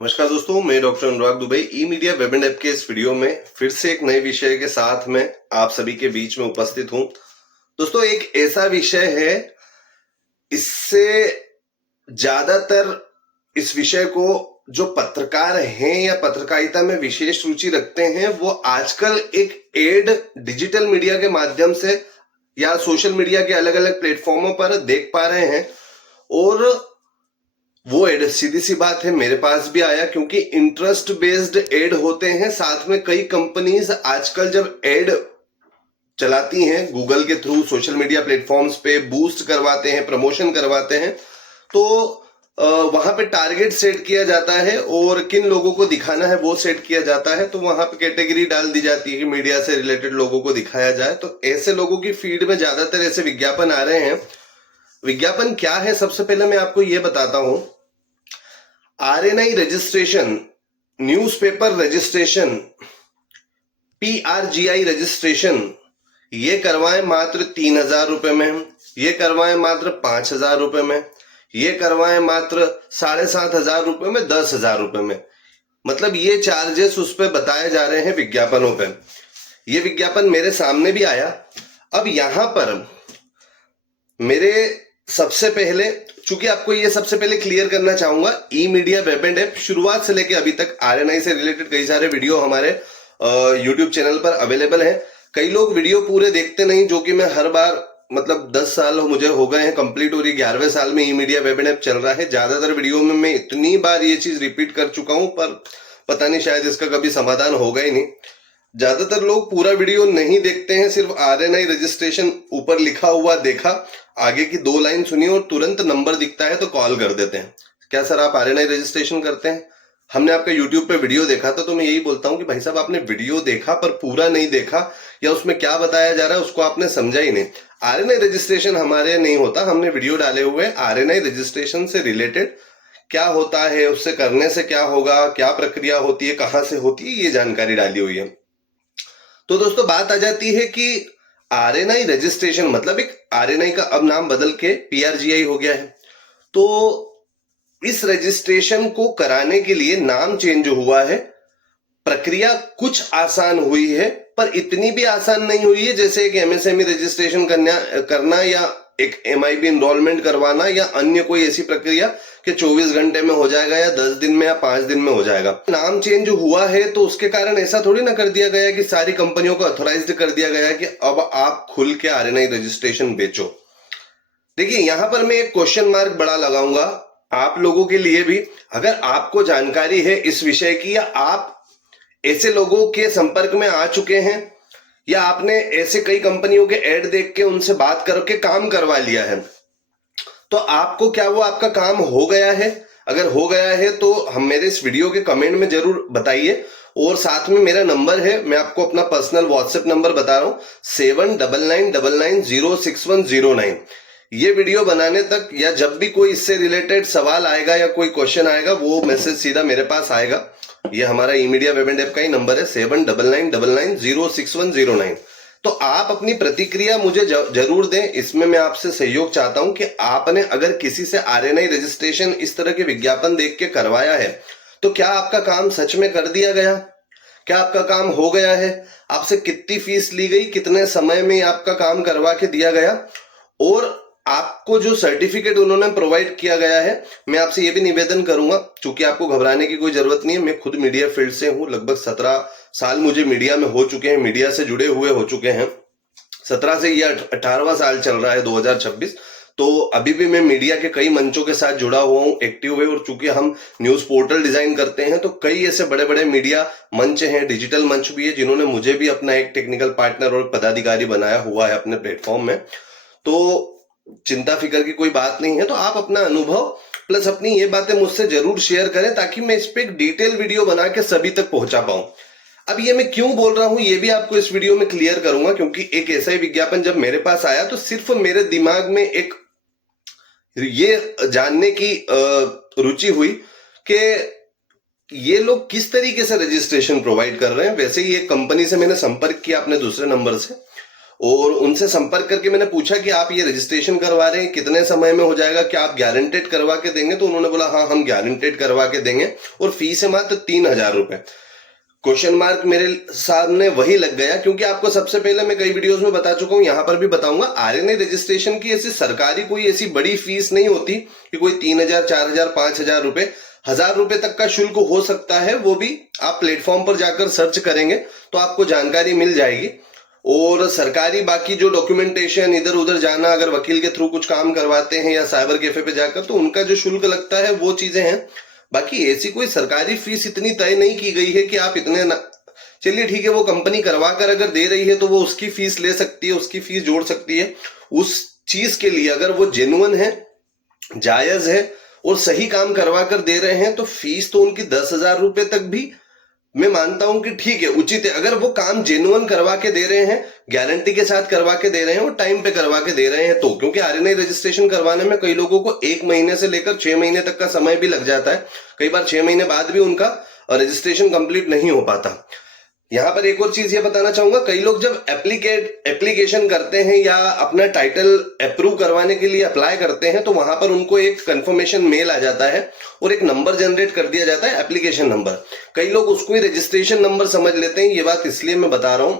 नमस्कार दोस्तों, मैं doctor Anurag Dubey E media web and app के इस वीडियो में फिर से एक नए विषय के साथ में आप सभी के बीच में उपस्थित हूं। दोस्तों, एक ऐसा विषय है, इससे ज्यादातर इस विषय को जो पत्रकार हैं या पत्रकारिता में विशेष रुचि रखते हैं वो आजकल एक एड डिजिटल मीडिया के माध्यम से या सोशल मीडिया के अलग अलग प्लेटफॉर्मों पर देख पा रहे हैं। और वो एड सीधी सी बात है, मेरे पास भी आया, क्योंकि इंटरेस्ट बेस्ड एड होते हैं। साथ में कई कंपनीज आजकल जब एड चलाती हैं गूगल के थ्रू सोशल मीडिया प्लेटफॉर्म्स पे, बूस्ट करवाते हैं, प्रमोशन करवाते हैं, तो वहां पे टारगेट सेट किया जाता है और किन लोगों को दिखाना है वो सेट किया जाता है। तो वहां पे कैटेगरी डाल दी जाती है कि मीडिया से रिलेटेड लोगों को दिखाया जाए। तो ऐसे लोगों की फीड में ज्यादातर ऐसे विज्ञापन आ रहे हैं। विज्ञापन क्या है, सबसे पहले मैं आपको ये बताता हूं। RNI registration, newspaper registration, PRGI registration, ये करवाएं मात्र 3,000 रुपए में, ये करवाएं मात्र 5,000 रुपए में, ये करवाएं मात्र 7,500 रुपए में, 10,000 रुपए में। मतलब ये चार्जेस उस पर बताए जा रहे हैं विज्ञापनों पे। ये विज्ञापन मेरे सामने भी आया। अब यहां पर मेरे सबसे पहले, चूंकि आपको ये सबसे पहले क्लियर करना चाहूंगा, ई मीडिया वेब एंड ऐप शुरुआत से लेके अभी तक आरएनआई से रिलेटेड कई सारे वीडियो हमारे यूट्यूब चैनल पर अवेलेबल हैं। कई लोग वीडियो पूरे देखते नहीं, जो कि मैं हर बार, मतलब 10 साल मुझे हो गए हैं कंप्लीट, और ये 11वें साल में ई मीडिया वेब एंड ऐप चल रहा है। ज्यादातर वीडियो में मैं इतनी बार ये चीज रिपीट कर चुका हूं, पर पता नहीं शायद इसका कभी समाधान होगा ही नहीं। ज्यादातर लोग पूरा वीडियो नहीं देखते हैं, सिर्फ आरएनआई रजिस्ट्रेशन ऊपर लिखा हुआ देखा, आगे की 2 लाइन सुनी और तुरंत नंबर दिखता है तो कॉल कर देते हैं। क्या सर आप आरएनआई रजिस्ट्रेशन करते हैं? हमने आपका यूट्यूब पे वीडियो देखा था। तो मैं यही बोलता हूं कि भाई साहब, आपने वीडियो देखा पर पूरा नहीं देखा, या उसमें क्या बताया जा रहा है उसको आपने समझा ही नहीं। आरएनआई रजिस्ट्रेशन हमारे नहीं होता, हमने वीडियो डाले हुए हैं आरएनआई रजिस्ट्रेशन से रिलेटेड। क्या होता है, उससे करने से क्या होगा, क्या प्रक्रिया होती है, कहां से होती है, ये जानकारी डाली हुई है। तो दोस्तों, बात आ जाती है कि आरएनआई रजिस्ट्रेशन मतलब एक आरएनआई का अब नाम बदल के पीआरजीआई हो गया है। तो इस रजिस्ट्रेशन को कराने के लिए नाम चेंज हुआ है। प्रक्रिया कुछ आसान हुई है, पर इतनी भी आसान नहीं हुई है जैसे एक एमएसएमई रजिस्ट्रेशन करना या एक एमआईबी एनरोलमेंट करवाना, या अन्य कोई ऐसी प्रक्रिया कि 24 घंटे में हो जाएगा या 10 दिन में या 5 दिन में हो जाएगा। नाम चेंज हुआ है तो उसके कारण ऐसा थोड़ी ना कर दिया गया कि सारी कंपनियों को ऑथोराइज्ड कर दिया गया कि अब आप खुल के आरएनआई रजिस्ट्रेशन बेचो। देखिए, यहां पर मैं एक क्वेश्चन मार्क बड़ा लगाऊंगा आप लोगों के लिए भी। अगर आपको जानकारी है इस विषय की, या आप ऐसे लोगों के संपर्क में आ चुके हैं, या आपने ऐसे कई कंपनियों के ऐड देख के उनसे बात करके काम करवा लिया है, तो आपको क्या वो आपका काम हो गया है? अगर हो गया है तो हम मेरे इस वीडियो के कमेंट में जरूर बताइए। और साथ में मेरा नंबर है, मैं आपको अपना पर्सनल व्हाट्सएप नंबर बता रहा हूं, 7999906109। ये वीडियो बनाने तक या जब भी कोई इससे रिलेटेड सवाल आएगा या कोई क्वेश्चन आएगा, वो मैसेज सीधा मेरे पास आएगा। ये हमारा ई मीडिया वेब एंड ऐप का ही नंबर है, 7999906109। तो आप अपनी प्रतिक्रिया मुझे जरूर दें। इसमें मैं आपसे सहयोग चाहता हूं कि आपने अगर किसी से आरएनआई रजिस्ट्रेशन इस तरह के विज्ञापन देख के करवाया है, तो क्या आपका काम सच में कर दिया गया? क्या आपका काम हो गया है? आपसे कितनी फीस ली गई, कितने समय में आपका काम करवा के दिया गया, और आपको जो सर्टिफिकेट उन्होंने प्रोवाइड किया गया है। मैं आपसे ये भी निवेदन करूंगा, क्योंकि आपको घबराने की कोई जरूरत नहीं है, मैं खुद मीडिया फील्ड से हूं, लगभग 17 साल मुझे मीडिया में हो चुके हैं, मीडिया से जुड़े हुए हो चुके हैं। 17 से ये 18वां साल चल रहा है, 2026। तो अभी भी मैं मीडिया के कई मंचों के साथ जुड़ा हुआ हूं, एक्टिव है। और चूंकि हम न्यूज पोर्टल डिजाइन करते हैं, तो कई ऐसे बड़े बड़े मीडिया मंच हैं, डिजिटल मंच भी है, जिन्होंने मुझे भी अपना एक टेक्निकल पार्टनर और पदाधिकारी बनाया हुआ है अपने प्लेटफॉर्म में। तो चिंता फिक्र की कोई बात नहीं है। तो आप अपना अनुभव प्लस अपनी ये बातें मुझसे जरूर शेयर करें, ताकि मैं इस पे एक डिटेल वीडियो बना के सभी तक पहुंचा पाऊं। अब ये मैं क्यों बोल रहा हूं, ये भी आपको इस वीडियो में क्लियर करूंगा, क्योंकि एक ऐसा ही विज्ञापन जब मेरे पास आया, तो सिर्फ मेरे दिमाग में एक ये जानने की रुचि हुई कि ये लोग किस तरीके से रजिस्ट्रेशन प्रोवाइड कर रहे हैं। वैसे ही एक कंपनी से मैंने संपर्क किया अपने दूसरे नंबर से, और उनसे संपर्क करके मैंने पूछा कि आप ये रजिस्ट्रेशन करवा रहे हैं, कितने समय में हो जाएगा, क्या आप गारंटेड करवा के देंगे? तो उन्होंने बोला हाँ हम गारंटेड करवा के देंगे और फीस है मात्र 3,000 रुपए। क्वेश्चन मार्क मेरे सामने वही लग गया, क्योंकि आपको सबसे पहले मैं कई वीडियोस में बता चुका हूं, यहां पर भी बताऊंगा, आरएनए रजिस्ट्रेशन की ऐसी सरकारी कोई ऐसी बड़ी फीस नहीं होती कि कोई 3,000, 4,000, 5,000 रुपए, 1,000 रुपए तक का शुल्क हो सकता है। वो भी आप प्लेटफॉर्म पर जाकर सर्च करेंगे तो आपको जानकारी मिल जाएगी। और सरकारी बाकी जो डॉक्यूमेंटेशन, इधर उधर जाना, अगर वकील के थ्रू कुछ काम करवाते हैं या साइबर कैफे पे जाकर, तो उनका जो शुल्क लगता है वो चीजें हैं। बाकी ऐसी कोई सरकारी फीस इतनी तय नहीं की गई है कि आप इतने चलिए ठीक है, वो कंपनी करवा कर अगर दे रही है तो वो उसकी फीस ले सकती है, उसकी फीस जोड़ सकती है। उस चीज के लिए अगर वो जेन्युइन है, जायज है और सही काम करवा कर दे रहे हैं तो फीस तो उनकी 10,000 रुपए तक भी मैं मानता हूं कि ठीक है, उचित है। अगर वो काम जेन्युइन करवा के दे रहे हैं, गारंटी के साथ करवा के दे रहे हैं और टाइम पे करवा के दे रहे हैं तो, क्योंकि आरएनए रजिस्ट्रेशन करवाने में कई लोगों को 1 महीने से लेकर 6 महीने तक का समय भी लग जाता है। कई बार 6 महीने बाद भी उनका रजिस्ट्रेशन कंप्लीट नहीं हो पाता। यहां पर एक और चीज ये बताना चाहूंगा, कई लोग जब एप्लीकेशन करते हैं या अपना टाइटल अप्रूव करवाने के लिए अप्लाई करते हैं तो वहां पर उनको एक कंफर्मेशन मेल आ जाता है और एक नंबर जनरेट कर दिया जाता है, एप्लीकेशन नंबर। कई लोग उसको ही रजिस्ट्रेशन नंबर समझ लेते हैं। ये बात इसलिए मैं बता रहा हूं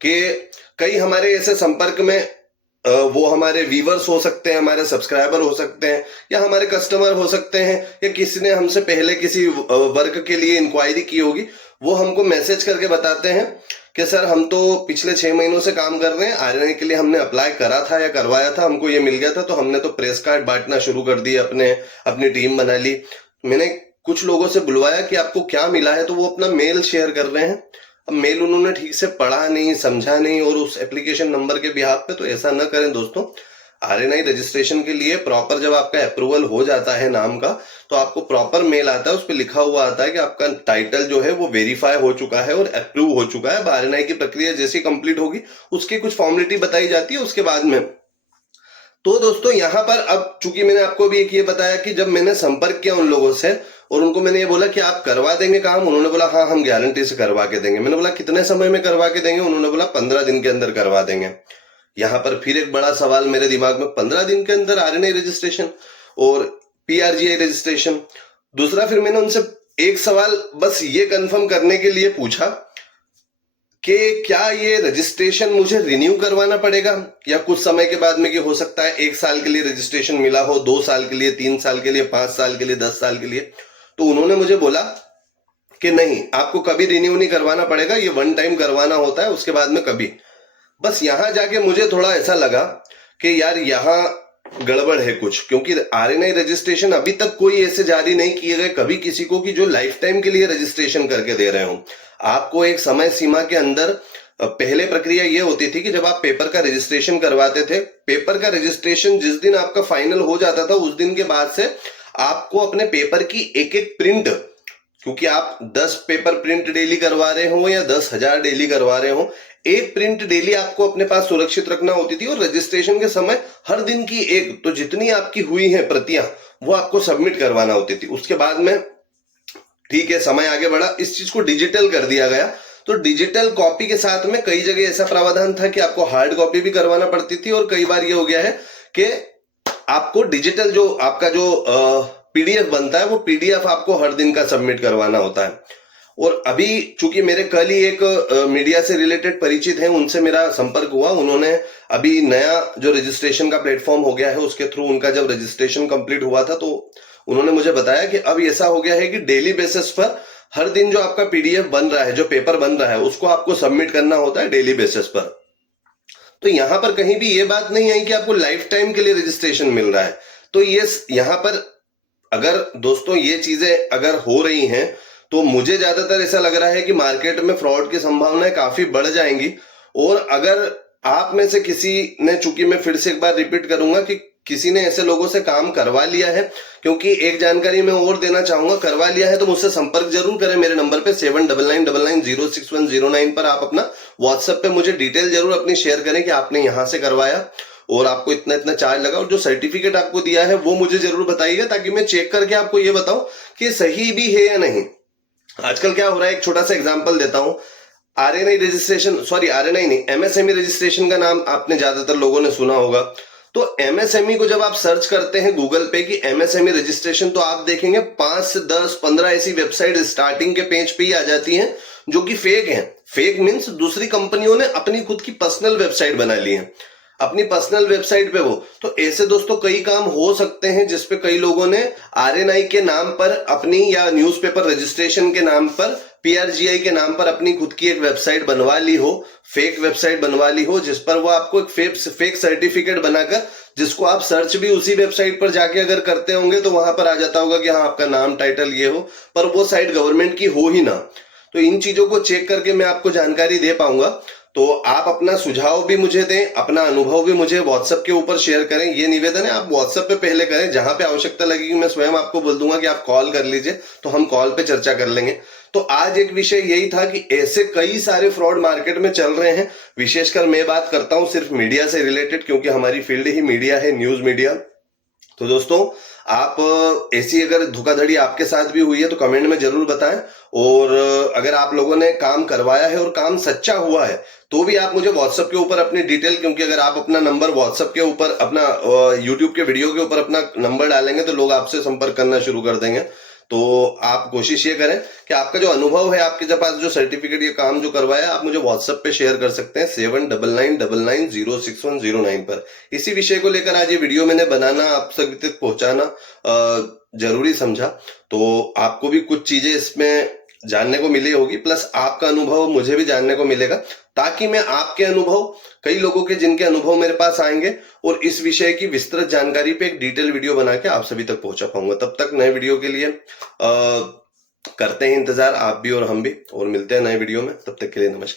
कि कई हमारे ऐसे संपर्क में वो हमारे व्यूवर्स हो सकते हैं, हमारे सब्सक्राइबर हो सकते हैं या हमारे कस्टमर हो सकते हैं, या किसी ने हमसे पहले किसी वर्क के लिए इंक्वायरी की होगी, वो हमको मैसेज करके बताते हैं कि सर हम तो पिछले 6 महीनों से काम कर रहे हैं, आरएनए के लिए हमने अप्लाई करा था या करवाया था, हमको ये मिल गया था, तो हमने तो प्रेस कार्ड बांटना शुरू कर दिया, अपनी टीम बना ली। मैंने कुछ लोगों से बुलवाया कि आपको क्या मिला है, तो वो अपना मेल शेयर कर रहे हैं। अब मेल उन्होंने ठीक से पढ़ा नहीं, समझा नहीं और उस एप्लीकेशन नंबर के बिहाफ पे, तो ऐसा न करें दोस्तों। आरएनआई रजिस्ट्रेशन के लिए प्रॉपर जब आपका अप्रूवल हो जाता है नाम का, तो आपको प्रॉपर मेल आता है, उस पर लिखा हुआ आता है कि आपका टाइटल जो है वो वेरीफाई हो चुका है और अप्रूव हो चुका है। आरएनआई की प्रक्रिया जैसी कंप्लीट होगी उसकी कुछ फॉर्मेलिटी बताई जाती है उसके बाद में। तो दोस्तों यहाँ पर अब चूंकि मैंने आपको भी एक ये बताया कि जब मैंने संपर्क किया उन लोगों से और उनको मैंने ये बोला कि आप करवा देंगे काम, उन्होंने बोला हाँ हम गारंटी से करवा के देंगे। मैंने बोला कितने समय में करवा के देंगे? उन्होंने बोला 15 दिन के अंदर करवा देंगे। यहाँ पर फिर एक बड़ा सवाल मेरे दिमाग में, 15 दिन के अंदर आरएनआई रजिस्ट्रेशन और पीआरजीआई रजिस्ट्रेशन? दूसरा फिर मैंने उनसे एक सवाल बस ये कंफर्म करने के लिए पूछा कि क्या ये रजिस्ट्रेशन मुझे रिन्यू करवाना पड़ेगा या कुछ समय के बाद में, कि हो सकता है 1 साल के लिए रजिस्ट्रेशन मिला हो, 2 साल के लिए, 3 साल के लिए, 5 साल के लिए, 10 साल के लिए। तो उन्होंने मुझे बोला कि नहीं, आपको कभी रिन्यू नहीं करवाना पड़ेगा, ये 1 टाइम करवाना होता है, उसके बाद में कभी। बस यहां जाके मुझे थोड़ा ऐसा लगा कि यार यहाँ गड़बड़ है कुछ, क्योंकि आरएनआई रजिस्ट्रेशन अभी तक कोई ऐसे जारी नहीं किए गए कभी किसी को कि जो लाइफ टाइम के लिए रजिस्ट्रेशन करके दे रहे हो। आपको एक समय सीमा के अंदर, पहले प्रक्रिया ये होती थी कि जब आप पेपर का रजिस्ट्रेशन करवाते थे, पेपर का रजिस्ट्रेशन जिस दिन आपका फाइनल हो जाता था उस दिन के बाद से आपको अपने पेपर की एक एक प्रिंट, क्योंकि आप 10 पेपर प्रिंट डेली करवा रहे हो या 10,000 डेली करवा रहे हो, एक प्रिंट डेली आपको अपने पास सुरक्षित रखना होती थी और रजिस्ट्रेशन के समय हर दिन की एक, तो जितनी आपकी हुई है प्रतियां वो आपको सबमिट करवाना होती थी। उसके बाद में ठीक है समय आगे बढ़ा, इस चीज को डिजिटल कर दिया गया। तो डिजिटल कॉपी के साथ में कई जगह ऐसा प्रावधान था कि आपको हार्ड कॉपी भी करवाना पड़ती थी और कई बार ये हो गया है कि आपको डिजिटल जो आपका जो पीडीएफ बनता है वो पीडीएफ आपको हर दिन का सबमिट करवाना होता है। और अभी चूंकि मेरे कल ही एक मीडिया से रिलेटेड परिचित हैं, उनसे मेरा संपर्क हुआ, उन्होंने अभी नया जो रजिस्ट्रेशन का प्लेटफॉर्म हो गया है उसके थ्रू उनका जब रजिस्ट्रेशन कंप्लीट हुआ था तो उन्होंने मुझे बताया कि अब ऐसा हो गया है कि डेली बेसिस पर हर दिन जो आपका पीडीएफ बन रहा है, जो पेपर बन रहा है, उसको आपको सबमिट करना होता है डेली बेसिस पर। तो यहां पर कहीं भी ये बात नहीं आई कि आपको लाइफ टाइम के लिए रजिस्ट्रेशन मिल रहा है। तो ये यहां पर अगर दोस्तों ये चीजें अगर हो रही हैं तो मुझे ज्यादातर ऐसा लग रहा है कि मार्केट में फ्रॉड की संभावनाएं काफी बढ़ जाएंगी। और अगर आप में से किसी ने, चूंकि मैं फिर से एक बार रिपीट करूंगा कि किसी ने ऐसे लोगों से काम करवा लिया है, क्योंकि एक जानकारी मैं और देना चाहूंगा, करवा लिया है तो मुझसे संपर्क जरूर करें मेरे नंबर पे 7999906109 पर। आप अपना व्हाट्सएप पे मुझे डिटेल जरूर अपनी शेयर करें कि आपने यहां से करवाया और आपको इतना इतना चार्ज लगा, और जो सर्टिफिकेट आपको दिया है वो मुझे जरूर बताइएगा ताकि मैं चेक करके आपको ये बताऊं कि सही भी है या नहीं। आजकल क्या हो रहा है, एक छोटा सा एग्जांपल देता हूं। आरएनआई रजिस्ट्रेशन, सॉरी आरएनआई नहीं, एमएसएमई रजिस्ट्रेशन का नाम आपने ज्यादातर लोगों ने सुना होगा। तो एमएसएमई को जब आप सर्च करते हैं गूगल पे कि एमएसएमई रजिस्ट्रेशन, तो आप देखेंगे 5 से 10 15 ऐसी वेबसाइट स्टार्टिंग के पेज पे ही आ जाती हैं जो कि फेक हैं। फेक मीन्स दूसरी कंपनियों ने अपनी खुद की पर्सनल वेबसाइट बना ली है, अपनी पर्सनल वेबसाइट पे वो। तो ऐसे दोस्तों कई काम हो सकते हैं जिसपे कई लोगों ने आरएनआई के नाम पर अपनी, या न्यूज़पेपर रजिस्ट्रेशन के नाम पर, पीआरजीआई के नाम पर अपनी खुद की एक वेबसाइट बनवा ली हो, फेक वेबसाइट बनवा ली हो, जिस पर वो आपको एक फेक सर्टिफिकेट बनाकर, जिसको आप सर्च भी उसी वेबसाइट पर जाके अगर करते होंगे तो वहां पर आ जाता होगा कि हाँ आपका नाम टाइटल ये हो, पर वो साइट गवर्नमेंट की हो ही ना। तो इन चीजों को चेक करके मैं आपको जानकारी दे पाऊंगा। तो आप अपना सुझाव भी मुझे दें, अपना अनुभव भी मुझे व्हाट्सएप के ऊपर शेयर करें। ये निवेदन है आप व्हाट्सएप पे पहले करें, जहां पे आवश्यकता लगेगी मैं स्वयं आपको बोल दूंगा कि आप कॉल कर लीजिए, तो हम कॉल पे चर्चा कर लेंगे। तो आज एक विषय यही था कि ऐसे कई सारे फ्रॉड मार्केट में चल रहे हैं। विशेषकर मैं बात करता हूं सिर्फ मीडिया से रिलेटेड, क्योंकि हमारी फील्ड ही मीडिया है, न्यूज मीडिया। तो दोस्तों आप ऐसी अगर धोखाधड़ी आपके साथ भी हुई है तो कमेंट में जरूर बताएं। और अगर आप लोगों ने काम करवाया है और काम सच्चा हुआ है तो भी आप मुझे व्हाट्सएप के ऊपर अपनी डिटेल, क्योंकि अगर आप अपना नंबर व्हाट्सएप के ऊपर, अपना यूट्यूब के वीडियो के ऊपर अपना नंबर डालेंगे तो लोग आपसे संपर्क करना शुरू कर देंगे। तो आप कोशिश ये करें कि आपका जो अनुभव है, आपके पास जो सर्टिफिकेट, ये काम जो करवाया, आप मुझे व्हाट्सएप पे शेयर कर सकते हैं 7999990610 पर। इसी विषय को लेकर आज ये वीडियो मैंने बनाना, आप सभी तक पहुंचाना जरूरी समझा। तो आपको भी कुछ चीजें इसमें जानने को मिली होगी, प्लस आपका अनुभव मुझे भी जानने को मिलेगा, ताकि मैं आपके अनुभव, कई लोगों के जिनके अनुभव मेरे पास आएंगे, और इस विषय की विस्तृत जानकारी पे एक डिटेल वीडियो बना के आप सभी तक पहुंचा पाऊंगा। तब तक नए वीडियो के लिए करते हैं इंतजार आप भी और हम भी, और मिलते हैं नए वीडियो में। तब तक के लिए नमस्कार।